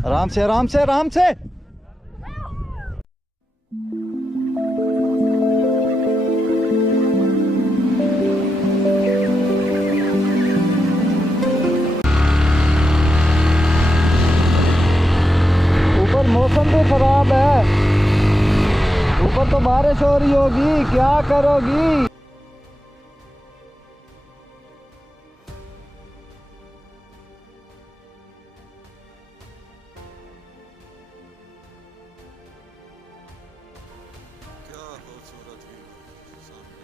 आराम से आराम से आराम से। ऊपर मौसम भी खराब है, ऊपर तो बारिश हो रही होगी, क्या करोगी? क्या खूबसूरत व्यू सामने।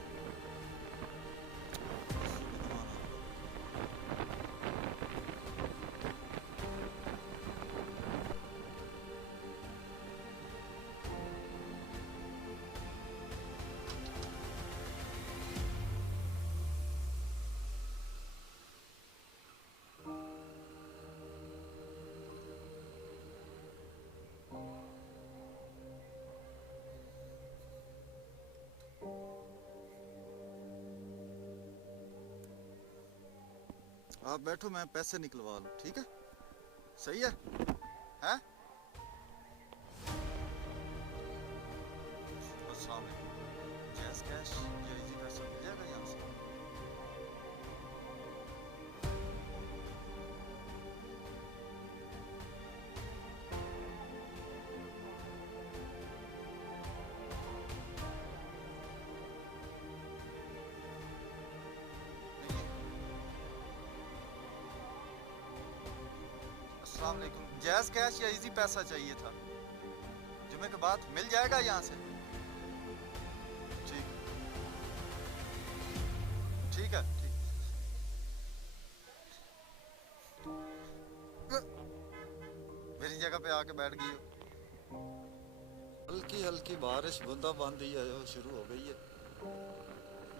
आप बैठो, मैं पैसे निकलवा लूँ, ठीक है? सही है? हैं? अस्सलाम वालेकुम। जैज़ कैश या इजी पैसा मिल जाएगा यहाँ से? नहीं है। अस्सलाम वालेकुम। जैज़ कैश या इजी पैसा चाहिए था? जुमे के बाद मिल जाएगा यहाँ से? ठीक, ठीक है, ठीक। मेरी जगह पे आके बैठ गई हो। हल्की हल्की बारिश बूंदाबांदी है जो शुरू हो गई है।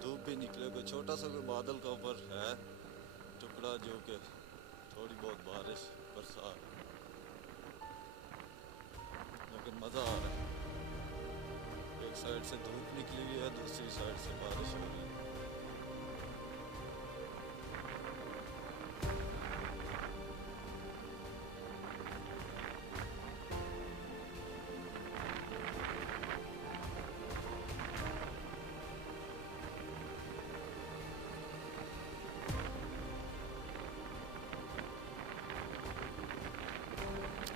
धूप भी निकले, कोई छोटा सा कोई बादल का ऊपर है टुकड़ा जो कि थोड़ी बहुत बारिश बरसात, लेकिन मज़ा आ रहा है। एक साइड से धूप निकली हुई है, दूसरी साइड से बारिश हो रही है।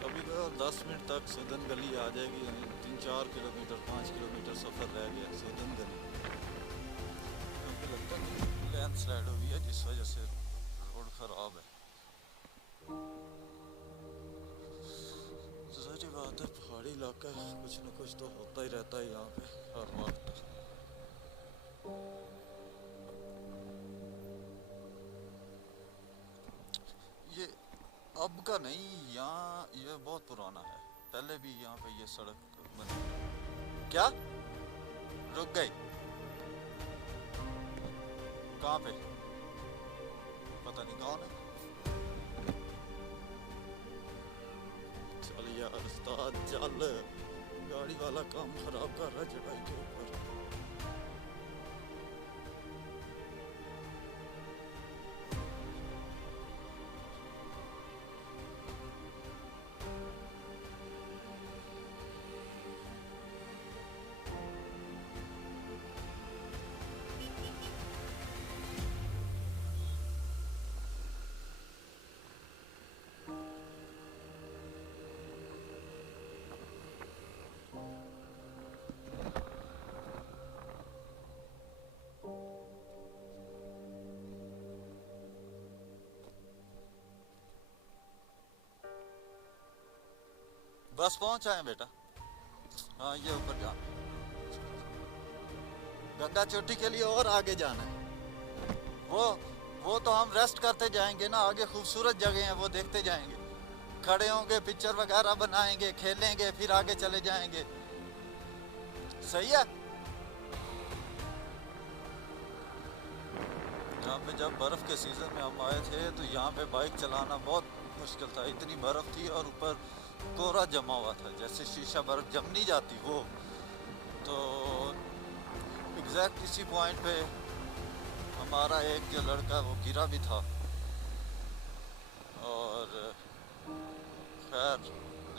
अभी तो 10 मिनट तक सूदन गली आ जाएगी, यानी 3-4 किलोमीटर 5 किलोमीटर सफ़र रह गया सूदन गली। मुझे लगता है कि लैंडस्लाइड हुई है जिस वजह से रोड ख़राब है। ज़ाहिर बात है पहाड़ी इलाका है, कुछ न कुछ तो होता ही रहता है यहाँ पे हर वक्त। ये अब का नहीं, यहाँ ये बहुत पुराना है, पहले भी यहाँ पे ये सड़क बनी। क्या रुक गई? कहाँ पे? पता नहीं कौन है। चल यार उस्ताद चल, गाड़ी वाला काम खराब कर रहा है चढ़ाई के ऊपर। बस पहुंच आए बेटा। हाँ ये ऊपर जाना, गंगा चोटी के लिए और आगे जाना है। वो तो हम रेस्ट करते जाएंगे ना, आगे खूबसूरत जगह हैं वो देखते जाएंगे, खड़े होंगे, पिक्चर वगैरह बनाएंगे, खेलेंगे, फिर आगे चले जाएंगे। सही है? यहाँ पे जब बर्फ़ के सीज़न में हम आए थे तो यहाँ पे बाइक चलाना बहुत मुश्किल था, इतनी बर्फ़ थी और ऊपर कोहरा जमा हुआ था, जैसे शीशा बर्फ़ जम नहीं जाती वो। तो एग्जैक्ट इसी पॉइंट पे हमारा एक जो लड़का वो गिरा भी था, और खैर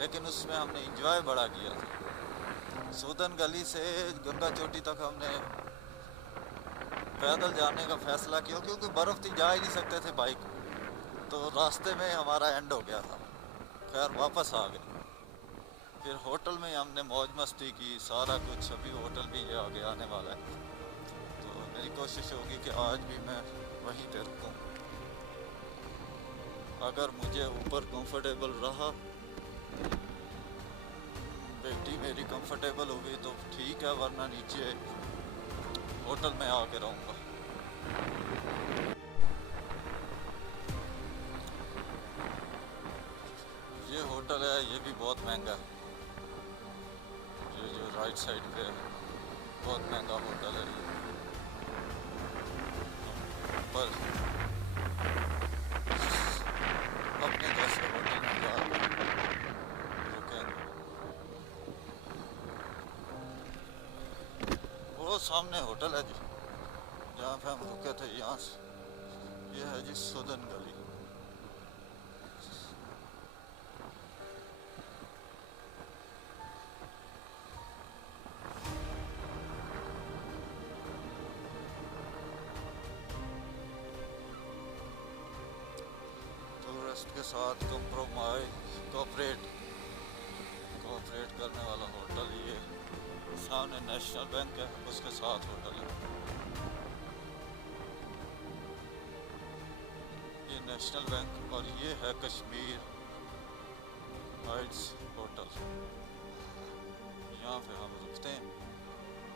लेकिन उसमें हमने इंजॉय बड़ा किया था। सूदन गली से गंगा चोटी तक हमने पैदल जाने का फैसला किया क्योंकि बर्फ़ थी, जा ही नहीं सकते थे बाइक, तो रास्ते में हमारा एंड हो गया था। खैर वापस आ गए। फिर होटल में हमने मौज मस्ती की, सारा कुछ। अभी होटल भी आगे आने वाला है, तो मेरी कोशिश होगी कि आज भी मैं वहीं पे रुकूं। अगर मुझे ऊपर कंफर्टेबल रहा, बेटी मेरी कंफर्टेबल हो गई तो ठीक है, वरना नीचे होटल में आके रहूँगा। ये होटल है, ये भी बहुत महंगा है। ये जो राइट साइड पे है, बहुत महंगा होटल है ये। पर अपने जैसे होटल में जा रुकेंगे। वो सामने होटल है जी, जहाँ पे हम रुके थे। यहाँ से ये है जी सूदन गली। टूरिस्ट के साथ कोऑपरेट करने वाला होटल। ये सामने नेशनल बैंक है, उसके साथ होटल है। ये नेशनल बैंक और ये है कश्मीर हाइट्स होटल। यहाँ पे हम रुकते हैं,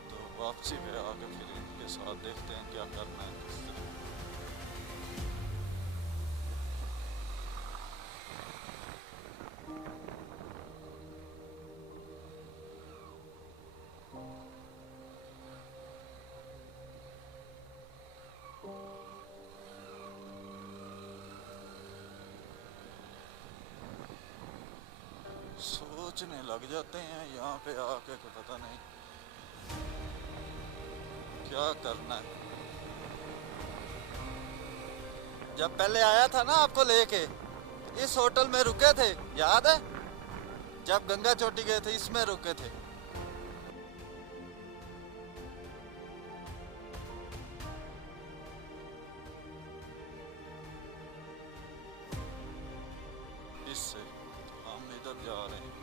तो वापसी पे आके फिर इनके साथ देखते हैं क्या करना है, किस तरह। सोचने लग जाते हैं यहाँ पे आके कि पता नहीं क्या करना है। जब पहले आया था ना आपको लेके, इस होटल में रुके थे, याद है? जब गंगा चोटी गए थे इसमें रुके थे। इससे हम इधर जा रहे हैं।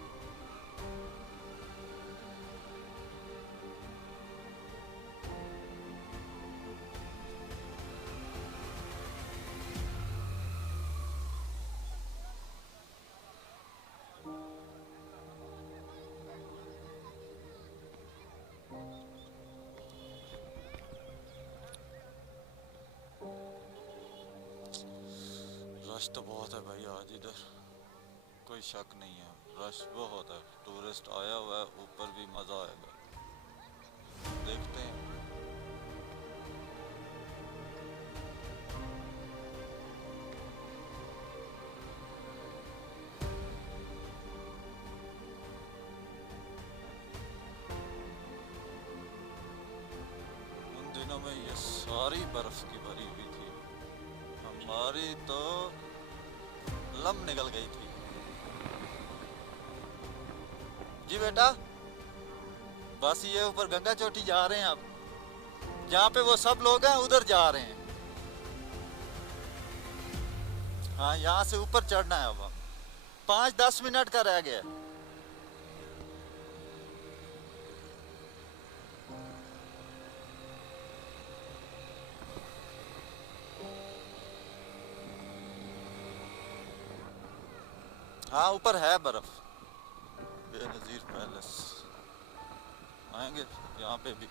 रश तो बहुत है भाई आज इधर, कोई शक नहीं है। रश बहुत है, टूरिस्ट आया हुआ है, ऊपर भी मज़ा आएगा। देखते हैं। उन दिनों में ये सारी बर्फ की भरी हुई थी, हमारी तो लम निकल गई थी। जी बेटा, बस ये ऊपर गंगा चोटी जा रहे हैं अब, जहाँ पे वो सब लोग हैं उधर जा रहे हैं। हाँ, यहाँ से ऊपर चढ़ना है। अब हम 5-10 मिनट का रह गया। हाँ, ऊपर है बर्फ। बेनज़ीर पैलेस आएंगे यहाँ पे भी।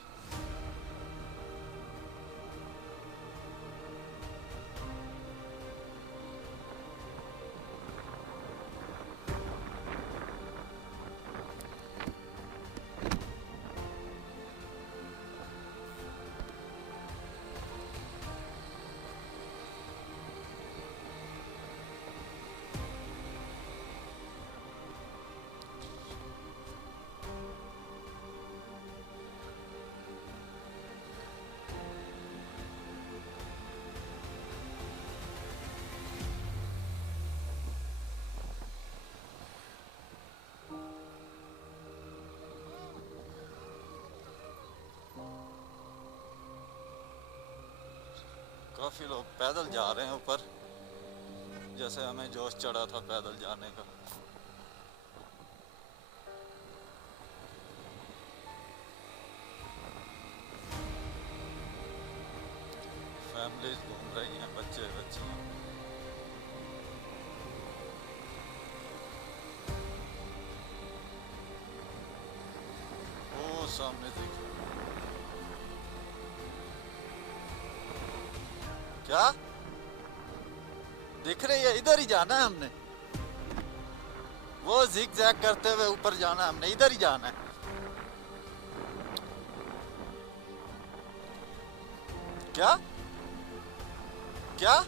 काफी लोग पैदल जा रहे हैं ऊपर, जैसे हमें जोश चढ़ा था पैदल जाने का। फैमिलीज घूम रही हैं, बच्चे बच्चियां। वो सामने देखो। क्या दिख रही है? इधर ही जाना है हमने। वो जिग जैग करते हुए ऊपर जाना है हमने, इधर ही जाना है। क्या क्या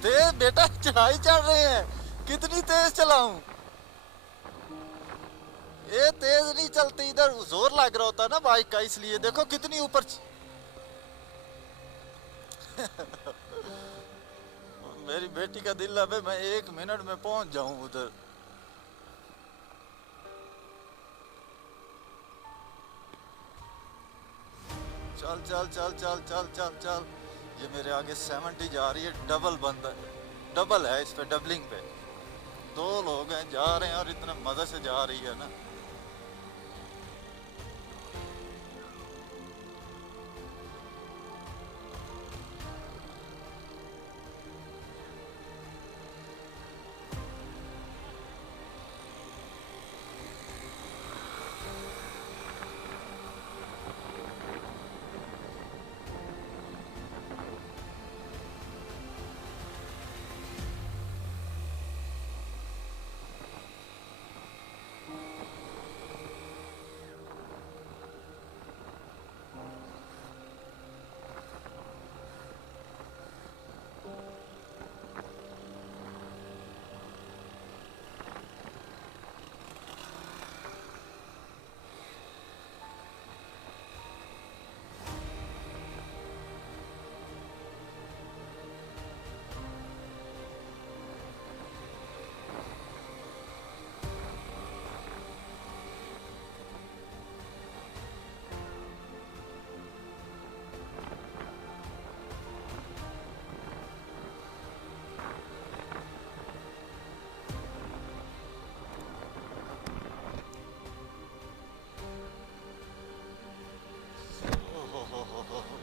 तेज बेटा, चढ़ाई चढ़ रहे हैं। कितनी तेज चलाऊं? ये तेज नहीं चलती, इधर जोर लग रहा होता है ना बाइक का, इसलिए देखो कितनी ऊपर। मेरी बेटी का दिल है मैं 1 मिनट में पहुंच जाऊं उधर। चल चल चल चल चल चल चल। ये मेरे आगे 70 जा रही है, डबल बंद है, डबल है इस पे, डबलिंग पे 2 लोग हैं जा रहे हैं और इतने मजे से जा रही है ना।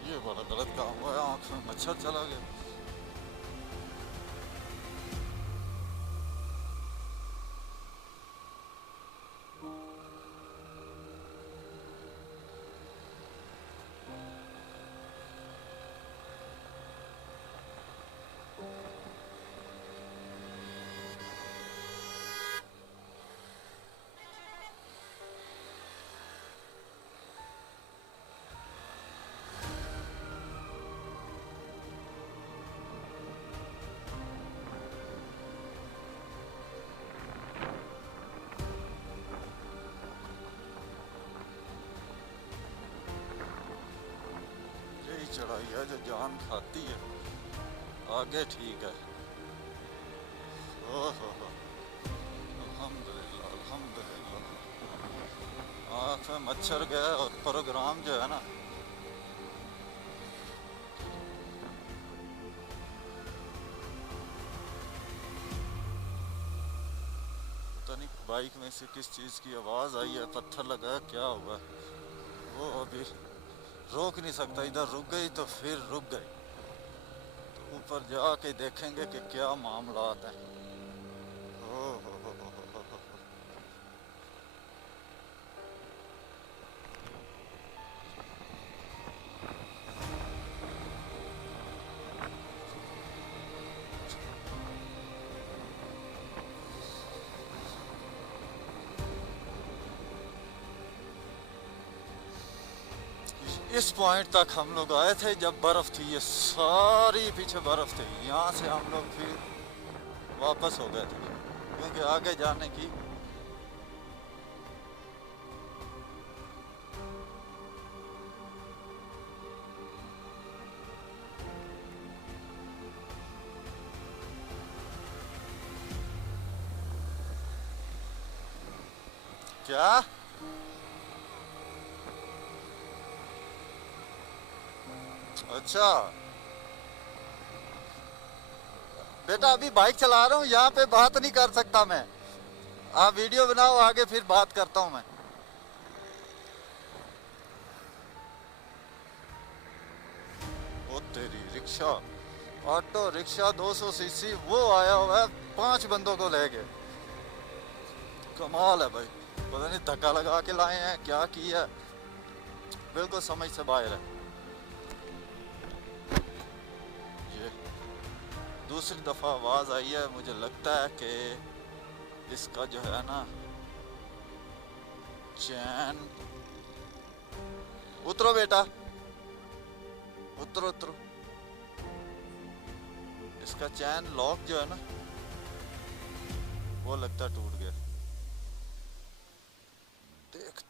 ये बड़ा गलत काम हुआ है, आँख में मच्छर चला गया। चढ़ाई है जो जान खाती है, आगे ठीक है। ओहो अल्हम्दुलिल्लाह अल्हम्दुलिल्लाह। आँख में मच्छर गया और प्रोग्राम जो है ना, पता नहीं बाइक में से किस चीज़ की आवाज़ आई है, पत्थर लगा है, क्या हुआ वो अभी रोक नहीं सकता। इधर रुक गई तो फिर रुक गई, तो ऊपर जाके देखेंगे कि क्या मामलात हैं। ओ हो। इस पॉइंट तक हम लोग आए थे जब बर्फ थी, ये सारी पीछे बर्फ थी। यहाँ से हम लोग फिर वापस हो गए थे क्योंकि आगे जाने की क्या अच्छा बेटा अभी बाइक चला रहा हूँ, यहाँ पे बात नहीं कर सकता मैं। आप वीडियो बनाओ आगे, फिर बात करता हूँ मैं। ओ तेरी रिक्शा, ऑटो रिक्शा 200 सीसी, वो आया हुआ है 5 बंदों को लेके। कमाल है भाई, पता नहीं धक्का लगा के लाए हैं क्या किया, बिल्कुल समझ से बाहर है। ये दूसरी दफा आवाज आई है, मुझे लगता है कि इसका जो है ना चैन। उतरो बेटा, उतरो उतरो। इसका चैन लॉक जो है ना वो लगता है टूट गया। देख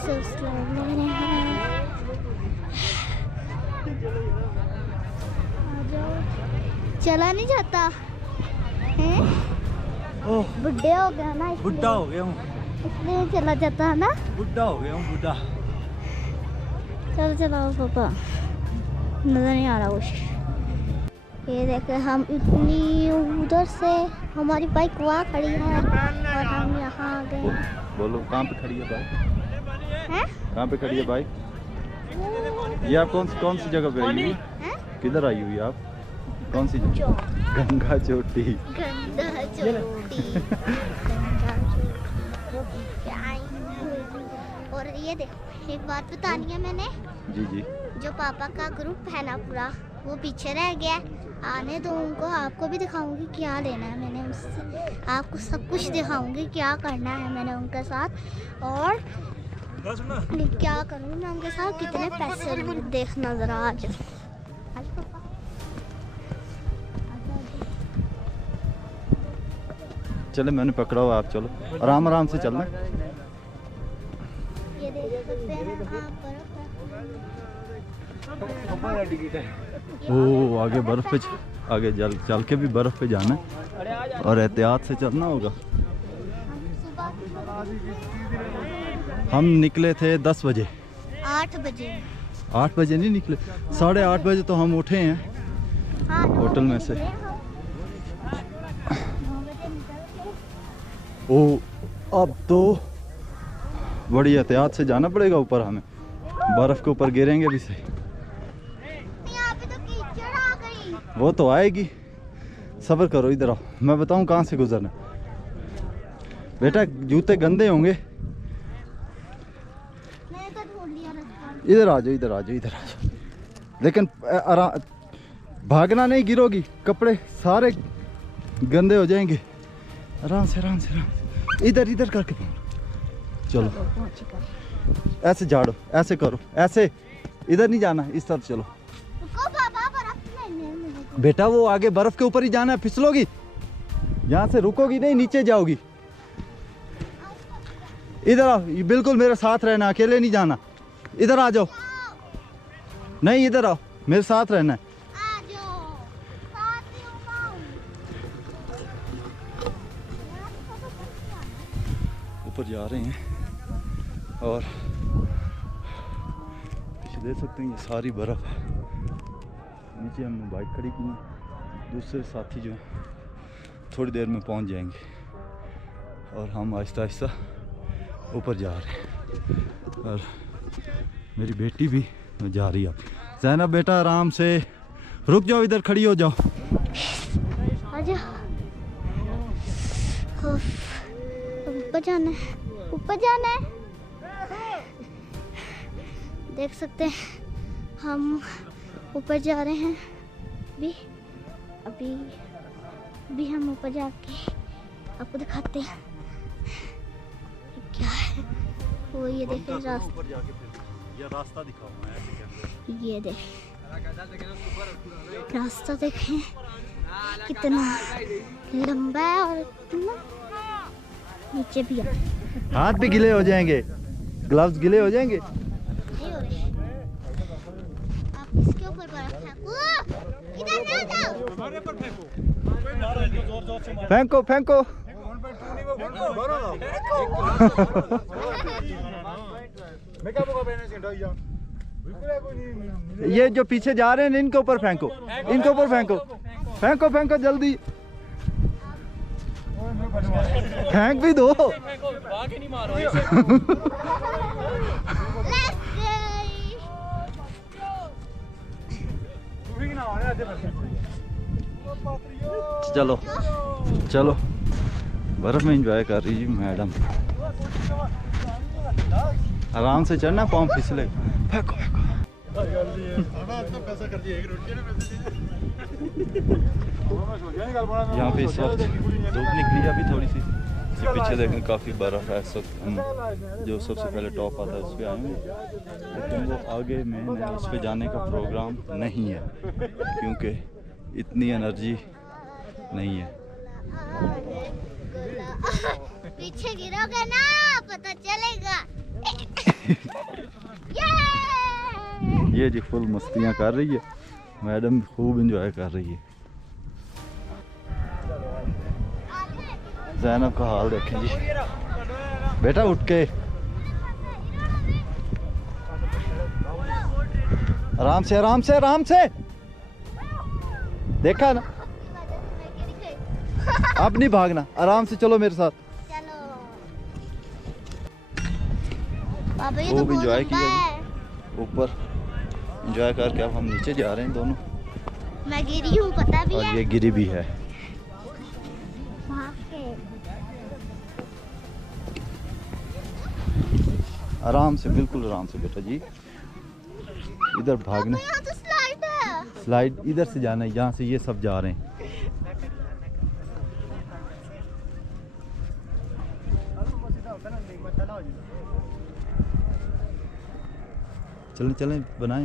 से स्लाइड ले रहे हैं। आ जाओ। चला नहीं जाता हैं? ओह बुढ़े हो गया ना, बुढ़ा हो गया हूँ, इसलिए चला जाता है ना। बुढ़ा हो गया हूँ, बुढ़ा। चलो चलाओ पापा, नजर नहीं आ रहा कुछ। ये देखे हम इतनी उधर से, हमारी बाइक वहाँ खड़ी है और हम यहाँ आ गए। बोलो कहाँ पे खड़ी है बाइक? हैं? कहाँ पे खड़ी है बाइक? ये आप कौन सी जगह पे आई हुई? हैं? किधर आई हुई आप? कौन सी जगह? गंगा चोटी। गंगा चोटी। और ये देखो, एक बात बतानी है मैंने। जी जी। जो पापा का ग्रुप है ना पूरा, वो पीछे रह गया। आने दो उनको, आपको भी दिखाऊंगी क्या लेना है मैंने उससे। आपको सब कुछ दिखाऊंगी क्या करना है मैंने उनके साथ, और क्या करूँ मैं उनके साथ, कितने पैसे देखना जरा आज। चले मैंने पकड़ा हुआ, आप चलो आराम आराम से चलना। ये देख सकते हैं आप, बर्फ है। ओ आगे बर्फ पे आगे चल के भी बर्फ पे जाना है और एहतियात से चलना होगा। हम निकले थे 10 बजे। 8 बजे। 8 बजे नहीं निकले, 8:30 बजे तो हम उठे हैं हाँ, होटल में से। ओ अब तो बड़ी एहतियात से जाना पड़ेगा ऊपर, हमें बर्फ के ऊपर गिरेंगे भी सही। यहाँ पे तो कीचड़ आ गई। वो तो आएगी, सब्र करो। इधर आओ, मैं बताऊं कहाँ से गुजरना। बेटा जूते गंदे होंगे। मैंने तो ढूंढ लिया रास्ता। इधर आ जाओ, इधर आ जाओ, इधर आ जाओ। लेकिन भागना नहीं, गिरोगी, कपड़े सारे गंदे हो जाएंगे। आराम से आराम से आराम से, इधर इधर करके चलो। ऐसे झाड़ो, ऐसे करो, ऐसे। इधर नहीं जाना, इस तरफ चलो। रुको पापा, बर्फ नहीं है मेरे को। बेटा वो आगे बर्फ के ऊपर ही जाना है, फिसलोगी। यहाँ से रुकोगी नहीं, नीचे जाओगी। इधर आओ, ये बिल्कुल मेरे साथ रहना, अकेले नहीं जाना। इधर आ जाओ। नहीं इधर आओ, मेरे साथ रहना है। आ जाओ, साथ ही उठाओ। ऊपर जा रहे हैं और पीछे देख सकते हैं ये सारी बर्फ है। नीचे हमने बाइक खड़ी की है, दूसरे साथी जो हैं थोड़ी देर में पहुंच जाएंगे और हम आहिस्ता आहिस्ता ऊपर जा रहे हैं। और मेरी बेटी भी जा रही है। ज़ैनब बेटा आराम से रुक जाओ, इधर खड़ी हो जाओ। आ जाओ। ऊपर जाना है, ऊपर जाना है। देख सकते हैं हम ऊपर जा रहे हैं। अभी हम ऊपर जाके आपको दिखाते हैं क्या है वो। ये देखें रास्ता दिखाओ, मैं ऐसे कहता हूं। ये देख रास्ता देखें कितना लंबा है और कितना नीचे भी है। हाथ भी गिले हो जाएंगे, ग्लव्स गिले हो जाएंगे। नहीं हो रहे। आप इसके ऊपर बर्फ फेंको, इधर से जाओ। फेंको फेंको। ये जो पीछे जा रहे हैं इनके ऊपर फेंको, इनके ऊपर फेंको, फेंको फेंको जल्दी। फेंक भी दो। चलो चलो, बर्फ में एंजॉय कर रही है मैडम। आराम से चढ़ना, पाँव फिसले। फेंको फेंको। यहाँ पे इस वक्त धूप निकली है अभी थोड़ी सी। पीछे देखें काफ़ी बर्फ है इस वक्त। हम जो सबसे पहले टॉप आता है उस पर आए हैं, लेकिन वो आगे में उस पर जाने का प्रोग्राम नहीं है क्योंकि इतनी एनर्जी नहीं है। पीछे गिरोगे ना पता चलेगा। ये जी फुल मस्तियाँ कर रही है मैडम, खूब इंजॉय कर रही है। ज़ैनब का हाल देखें जी, बेटा उठ के आराम से आराम से आराम से, देखा ना, अब नहीं भागना, आराम से चलो मेरे साथ। पापा ये तो खूब बहुत इंजॉय लंबा किया है। जी ऊपर इंजॉय करके अब हम नीचे जा रहे हैं दोनों, मैं गिरी हूँ पता भी और है। ये गिरी भी है। भाग के। आराम से, बिल्कुल आराम से बेटा जी, इधर भागना, पापा यहाँ तो स्लाइड है। स्लाइड इधर से जाना है, यहाँ से ये सब जा रहे हैं। चलें चलें बनाए,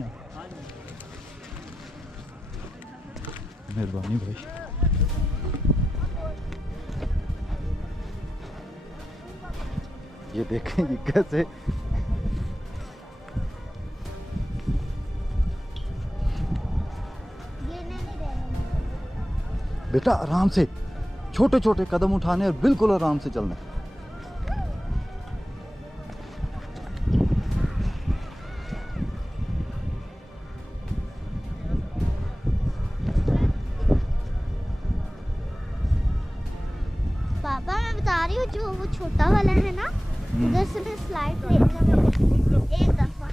मेहरबानी भाई। ये देखें ये कैसे, गिरने नहीं देना। बेटा आराम से, छोटे छोटे कदम उठाने और बिल्कुल आराम से चलना। पापा मैं बता रही हूँ जो वो छोटा वाला है ना, उधर से मैं स्लाइड लेकर एक दफा।